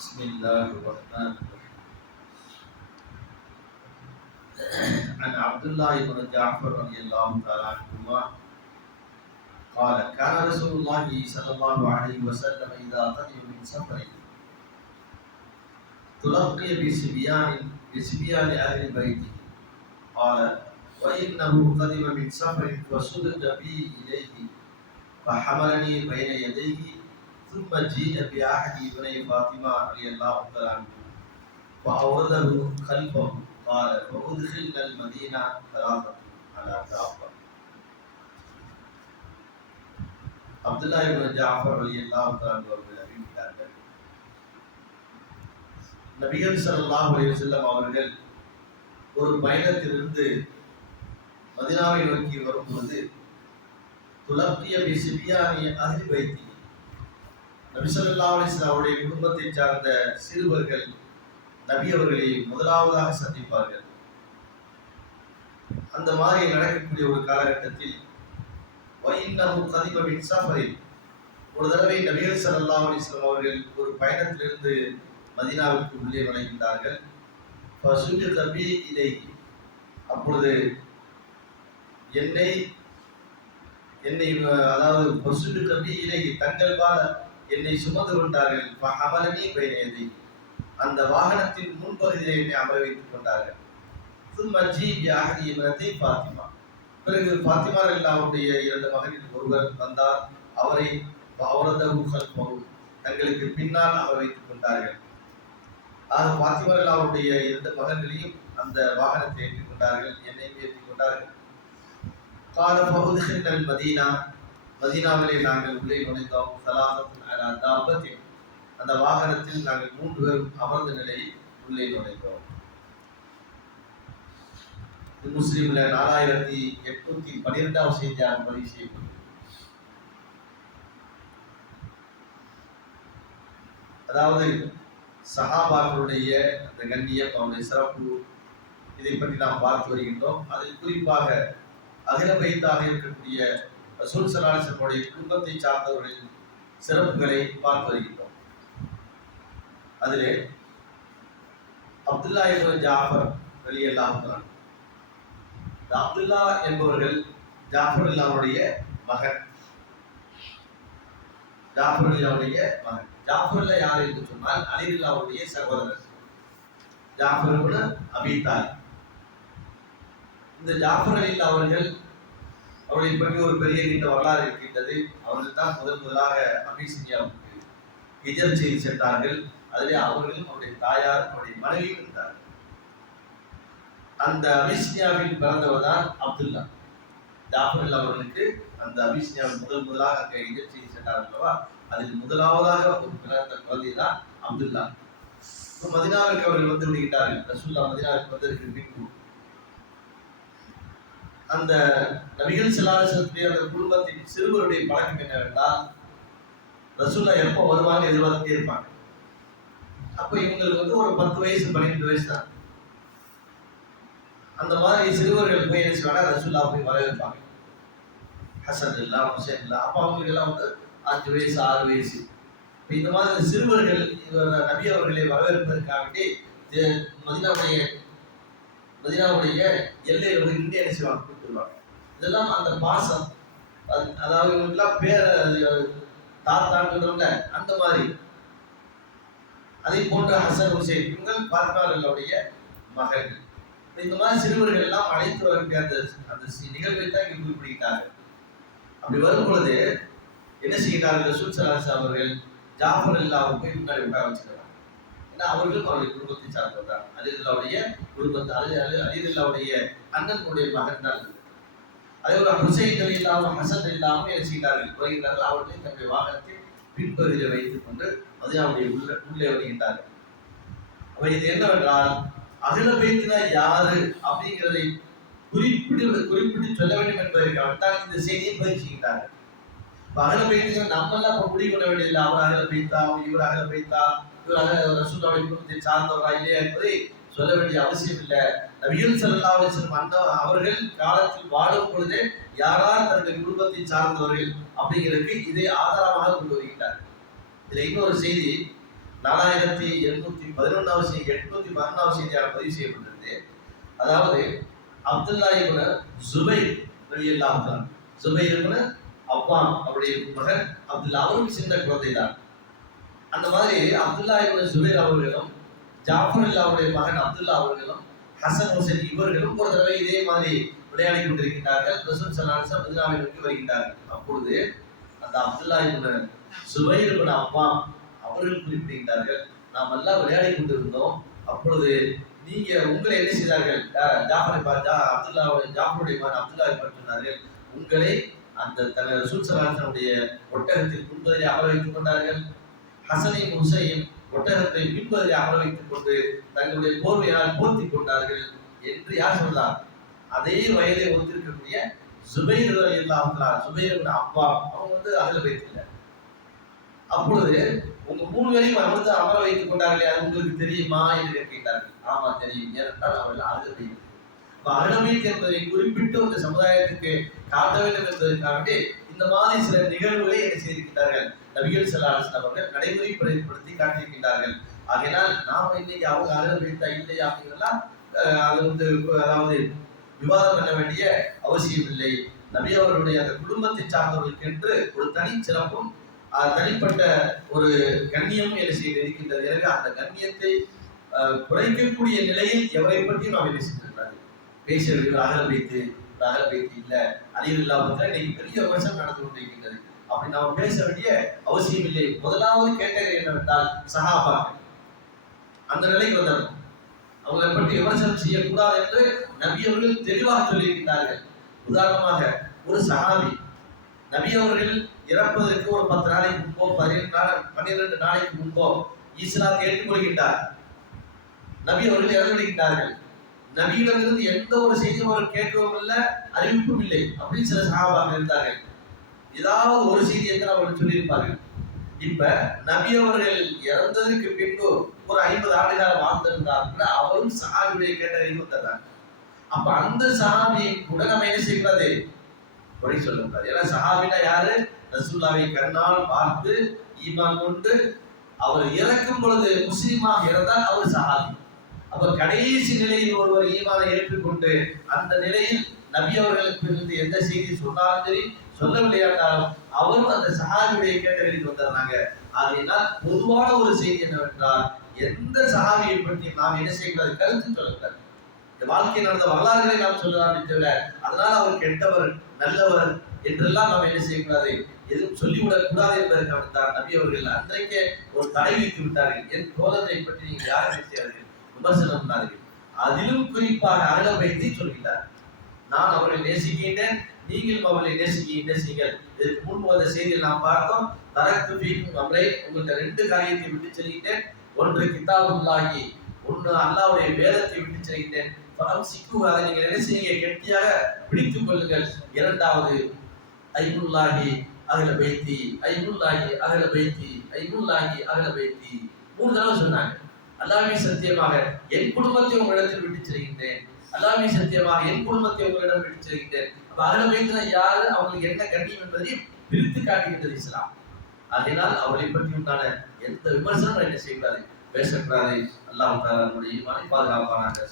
بسم الله الرحمن الرحيم. عن عبد الله بن جعفر رضي الله تعالى عنهما قال كان رسول الله صلى الله عليه وسلم إذا قدم من سفر تلقي بسبيان بسبيان أهل بيته. قال وإنه قدم من سفر فصدق بي إليه فحملني بين يديه ثم جيء بأحد ابني فاطمة رضي الله تعالى عنه فأورده خلفه قال فأدخلنا المدينة ثلاثة على دابة அப்துல்லா இப்னு ஜாஃபர் ரலியல்லாஹு தஆலா அவர்கள் அறிவித்தார்கள் நபிகள் ஸல்லல்லாஹு அலைஹி வஸல்லம் அவர்கள் ஒரு பயணத்திலிருந்து மதீனாவை நோக்கி வரும்பொழுது துலக்கிய பிசிபியானி அஹ்லி பைத்தி நபி ஸல்லல்லாஹு அவருடைய குடும்பத்தை சார்ந்த சிறுவர்கள் நபி அவர்களை முதலாவதாக சந்திப்பார்கள். அந்த மாதிரி நடக்கக்கூடிய ஒரு காலகட்டத்தில் சஃபரில் ஒரு தடவை நபிகள் சல்லா அலிஸ்லாம் அவர்கள் ஒரு பயணத்திலிருந்து மதினாவிற்கு உள்ளே நுழைகின்றார்கள் ஃபசுஜத பி இலைஹி. அப்பொழுது என்னை என்னை அதாவது ஃபசுஜத தம்பி இலை தங்கள் பால என்னை சுமந்து கொண்டார்கள். ஃபஹமலனி பைன அந்த வாகனத்தின் முன்பகுதியை என்னை அமர வைத்துக் கொண்டார்கள். சும்ம பிறகு பாத்திமா அல்லாவுடைய இரண்டு மகனில் ஒருவர் வந்தார். அவரை அவரது தங்களுக்கு பின்னால் அவர் வைத்துக் கொண்டார்கள். ஆக ஃபாத்திமா அல்லாவுடைய இரண்டு மகன்களையும் அந்த வாகனத்தை ஏற்றிக் கொண்டார்கள். என்னையும் ஏற்றிக் கொண்டார்கள். கால பகுதிகள் மதீனா. மதினாவிலே நாங்கள் உள்ளே நுழைந்தோம். சலாசத்தின் அலா அந்த வாகனத்தில் நாங்கள் மூன்று பேரும் அமர்ந்த நிலையில் உள்ளே நுழைந்தோம். முஸ்லீம்ல நாலாயிரத்தி எட்நூத்தி பன்னிரெண்டாவது செய்தியாக பதிவு செய்யப்பட்டது. அதாவது சஹாபாக்களுடைய அந்த கண்ணியம் அவருடைய சிறப்பு இதை பற்றி நாம் பார்த்து வருகின்றோம். அதில் குறிப்பாக அகில பைத்தாக இருக்கக்கூடிய ரசூல் சலாசனுடைய குடும்பத்தை சார்ந்தவர்களின் சிறப்புகளை பார்த்து வருகின்றோம். அதிலே அப்துல்லா என்பவர் ஜாஃபர் வெளியெல்லாம் இந்த அப்துல்லா என்பவர்கள் ஜாஃபர் இல்லாவுடைய மகன். ஜாஃபர் இல்லாவுடைய மகன். ஜாஃபர்ல யார் என்று சொன்னால் அலில்லாவுடைய சகோதரர். ஜாஃபர் கூட அபி இந்த ஜாஃபர் அலில்லா அவர்கள் அவருடைய பற்றி ஒரு பெரிய நீண்ட வரலாறு இருக்கின்றது. அவர்கள் தான் முதல் முதலாக அபிசினியாவுக்கு ஹிஜர் செய்து சென்றார்கள். அதிலே அவர்களும் அவருடைய தாயார் அவருடைய மனைவியும் இருந்தார்கள். அந்த அபிஸ்னியாவில் பிறந்தவர் தான் அப்துல்லா. ஜாஃபர் அவர்களுக்கு அந்த அபிஸ்னியாவில் முதல் முதலாக அங்கே ஹிஜர் செய்து சென்றார் அல்லவா? அதில் முதலாவதாக ஒரு பிறந்த குழந்தை தான் அப்துல்லா. மதினாவிற்கு அவர்கள் வந்து விடுகிறார்கள் ரசூல்லா மதினாவிற்கு வந்ததற்கு பின்பு அந்த நபிகள் சிலாசத்துடைய அந்த குடும்பத்தின் சிறுவருடைய பழக்கம் என்னவென்றால் ரசூல்லா எப்போ வருவாங்க எதிர்பார்த்துட்டே இருப்பாங்க. அப்போ இவங்களுக்கு வந்து ஒரு பத்து வயசு பன்னிரெண்டு வயசு தான். அந்த மாதிரி சிறுவர்கள் போய் என்ன செய்வாங்க? ரசூல்லா போய் வரவேற்பாங்க. ஹசன் இல்லா ஹுசேன் இல்லா அப்போ அவங்களுக்கு எல்லாம் வந்து அஞ்சு வயசு ஆறு வயசு. இப்போ இந்த மாதிரி சிறுவர்கள் நபி அவர்களை வரவேற்பதற்காக மதினாவுடைய மதினாவுடைய எல்லையில் வந்து இந்திய என்ன செய்வாங்க கொடுத்துருவாங்க இதெல்லாம் அந்த பாசம் அதாவது இவங்களுக்குலாம் பேர் தாத்தாங்கிறவங்க அந்த மாதிரி. அதே போன்ற ஹசன் ஹுசேன் இவங்கள் பார்ப்பார்களுடைய மகள்கள். இந்த மாதிரி சிறுவர்கள் எல்லாம் அழைத்து வரக்கூடிய அந்த அந்த நிகழ்வை தான் இங்கே குறிப்பிடுகிறார்கள். அப்படி வரும் பொழுது என்ன செய்கிறார்கள்? ரசூல் சலாஸ் அவர்கள் ஜாஃபர் இல்லாமல் போய் முன்னாடி உட்கார வச்சுக்கிறாங்க. அவர்களும் அவருடைய குடும்பத்தை சார்ந்தவர் தான் அலிதுல்லாவுடைய குடும்பத்தை அலி அலி அலிதுல்லாவுடைய அண்ணனுடைய மகன் தான். அதே போல ஹுசைன் இல்லாமல் ஹசன் இல்லாமல் என்ன செய்கிறார்கள் வருகிறார்கள் அவர்களை தன்னுடைய வாகனத்தை பின்பகுதியில் வைத்துக் கொண்டு மதினாவுடைய உள்ள உள்ளே வருகின்றார்கள். அப்ப இது என்னவென்றால் அகில பேத்தினா யாரு அப்படிங்கிறதை குறிப்பிட்டு குறிப்பிட்டு சொல்ல வேண்டும் என்பதற்காகத்தான் இந்த செய்தியை பதிவு செய்கிறார்கள் அகல பைத்தினா நம்ம எல்லாம் இப்ப முடிவு பண்ண வேண்டியதில்லை. அவர் அகல பைத்தா இவர் அகல பைத்தா இவர் அகல குடும்பத்தை சார்ந்தவரா இல்லையா என்பதை சொல்ல வேண்டிய அவசியம் இல்லை. நபிகள் ஸல்லல்லாஹு அந்த அவர்கள் காலத்தில் வாழும் பொழுதே யாரார் தனது குடும்பத்தை சார்ந்தவர்கள் அப்படிங்கிறதுக்கு இதை ஆதாரமாக கொண்டு வருகின்றார்கள் இதுல இன்னொரு செய்தி நாலாயிரத்தி எழுநூத்தி பதினொன்றாவது செய்தி எட்நூத்தி பதினொன்றாவது செய்தியாக பதிவு செய்யப்பட்டிருக்கு. அதாவது அப்துல்லா இப்னு ஜுபைர் ரலியல்லாஹு அன்ஹு. ஜுபைர் இப்னு அவ்வாம் அவருடைய மகன் அப்துல்லா அவரும் சின்ன குழந்தை தான் அந்த மாதிரி அப்துல்லா இவன் சுபேர் அவர்களும் ஜாஃபர் அல்லாவுடைய மகன் அப்துல்லா அவர்களும் ஹசன் ஹுசைன் இவர்களும் ஒரு தடவை இதே மாதிரி விளையாடி கொண்டிருக்கின்றார்கள். ரசூல் சலாசம் மதினாவை நோக்கி வருகின்றார்கள் அப்பொழுது அந்த அப்துல்லா இப்னு சுபைர் இப்னு அவ்வாம் அவர்கள் குறிப்பிடுகின்றார்கள் நாம் எல்லாம் விளையாடி கொண்டிருந்தோம். அப்பொழுது நீங்க உங்களை என்ன செய்தார்கள்? ஜாஃபர் ஜாஃபரை அப்துல்லாவுடைய ஜாஃபருடைய மகன் அப்துல்லாவை பற்றினார்கள் உங்களை அந்த தனது ரசூல் ஒட்டகத்தில் முன்பதிலே அமர வைத்துக் கொண்டார்கள். ஹசனையும் ஹுசையும் ஒட்டகத்தை பின்பதிலே அமர வைத்துக் கொண்டு தங்களுடைய போர்வையால் போர்த்தி கொண்டார்கள் என்று யார் சொன்னார்? அதே வயதை ஒத்திருக்கக்கூடிய சுபைர் இல்லாமலா சுபைர் அப்பா. அவங்க வந்து அதில் வைத்தில்லை அப்பொழுது உங்க மூணு பேரையும் அமர்ந்து அமர வைத்துக் கொண்டார்களே அது உங்களுக்கு தெரியுமா? என்று கேட்கின்றார்கள் ஆமா தெரியும். ஏனென்றால் அவர்கள் அகலவை இப்ப என்பதை குறிப்பிட்டு அந்த சமுதாயத்துக்கு காட்ட வேண்டும் என்பதற்காகவே இந்த மாதிரி சில நிகழ்வுகளை என்ன செய்திருக்கிறார்கள் நபிகள் செல்லாசன் அவர்கள் நடைமுறைப்படுத்தி காட்டியிருக்கின்றார்கள். ஆகையினால் நாம இன்னைக்கு அவங்க அகல இல்லையா அப்படிங்கலாம் அது வந்து அதாவது விவாதம் பண்ண வேண்டிய அவசியம் இல்லை. நபி அவர்களுடைய அந்த குடும்பத்தை சார்ந்தவர்களுக்கு என்று ஒரு தனி சிறப்பும் தனிப்பட்ட ஒரு கண்ணியம் என்ன செய்து இருக்கின்றது. எனவே அந்த கண்ணியத்தை அஹ், குறைக்கக்கூடிய நிலையில் எவரை பற்றியும் நாம் என்ன செய்திருக்கிறார்கள் பேசியவர்கள் அகல வைத்து ஒரு அகல வைத்து இல்லை அழிவு இல்லாமல் இன்னைக்கு பெரிய விமர்சனம் நடந்து கொண்டிருக்கின்றது. அப்படி நாம் பேச வேண்டிய அவசியம் இல்லை. முதலாவது கேட்டது என்னவென்றால் சகாபா அந்த நிலைக்கு வந்தவர். அவங்களை பற்றி விமர்சனம் செய்யக்கூடாது என்று நபி அவர்கள் தெளிவாக சொல்லியிருக்கிறார்கள் உதாரணமாக ஒரு சகாபி நபி அவர்கள் இறப்பதற்கு ஒரு பத்து நாளைக்கு முன்போ பதினேழு நாள் பன்னிரெண்டு நாளைக்கு முன்போ ஈஸ்வரா கேட்டுக் கொள்கின்றார் நபி அவர்கள் இறந்து விடுகின்றார்கள். நபியிடமிருந்து எந்த ஒரு செய்தியும் அவர் கேட்கவும் இல்லை அறிவிப்பும் இல்லை அப்படின்னு சில சகாபாக இருந்தார்கள். ஏதாவது ஒரு செய்தியை தான் அவர்கள் சொல்லியிருப்பார்கள்? இப்ப நபி அவர்கள் இறந்ததுக்கு பின்பு ஒரு ஐம்பது ஆண்டுகாலம் வாழ்ந்திருந்தார் அவரும் சஹாபியை கேட்ட அறிவு வந்துடுறாங்க அப்ப அந்த சஹாபியை கூட நம்ம என்ன செய்யக்கூடாது? குறை சொல்லக்கூடாது. ஏன்னா சஹாபினா யாரு? ரசூல்லாவை கண்ணால் பார்த்து ஈமான் கொண்டு அவர் இறக்கும் பொழுது முஸ்லீமாக இருந்தால் அவர் சஹாபி அப்ப கடைசி நிலையில் ஒருவர் ஈமானை ஏற்றுக்கொண்டு அந்த நிலையில் நபி அவர்களுக்கு இருந்து எந்த செய்தி சொன்னாலும் சரி சொல்ல விளையாட்டாலும் அவரும் அந்த சஹாபியுடைய கேட்டகரிக்கு வந்துடுறாங்க ஆகையினால் பொதுவான ஒரு செய்தி என்னவென்றால் எந்த சஹாபியை பற்றி நாம் என்ன செய்யக்கூடாது? கருத்து சொல்லக்கூடாது. இந்த வாழ்க்கை நடந்த வரலாறுகளை நாம் சொல்லலாம் தவிர அதனால் அவர் கெட்டவர் நல்லவர் என்றெல்லாம் நாம் என்ன செய்யக்கூடாது? எதுவும் சொல்லிவிடக் கூடாது என்பதற்காக தான் நபி அவர்கள் அன்றைக்கே ஒரு தடை வைத்து விட்டார்கள். என் தோழரை பற்றி நீங்கள் யாரை பேசியார்கள் விமர்சனம் அதிலும் குறிப்பாக அருள வைத்து சொல்கிறார் நான் அவர்களை நேசிக்கின்றேன் நீங்களும் அவர்களை நேசிக்க நேசிங்கள் இதற்கு முன்பு வந்த செய்தியில் நாம் பார்த்தோம் தரக்கு வீக்கும் அவரை உங்களுக்கு ரெண்டு காரியத்தை விட்டு செல்கின்றேன். ஒன்று கிதாபுல்லாகி ஒன்று அல்லாவுடைய வேதத்தை விட்டு செல்கின்றேன். பணம் சிக்கு அதை நீங்கள் என்ன செய்யுங்க கெட்டியாக பிடித்துக் கொள்ளுங்கள். இரண்டாவது ஐபுல்லாஹி அகல பைத்தி ஐபுல்லாஹி அகல பைத்தி ஐபுல்லாஹி அகல பைத்தி. மூணு தடவை சொன்னாங்க. அல்லாமே சத்தியமாக என் குடும்பத்தை உங்களிடத்தில் விட்டு செல்கின்றேன். அல்லாமே சத்தியமாக என் குடும்பத்தை உங்களிடம் விட்டு செல்கின்றேன். அப்ப அகல பைத்துல யாரு அவங்களுக்கு என்ன கண்ணியம் என்பதையும் பிரித்து காட்டுகின்றது இஸ்லாம். அதனால் அவரை பற்றி உண்டான எந்த விமர்சனம் என்ன செய்யக்கூடாது பேசக்கூடாது. அல்லாஹ் தாலா நம்முடைய ஈமானை பாதுகாப்பானாக.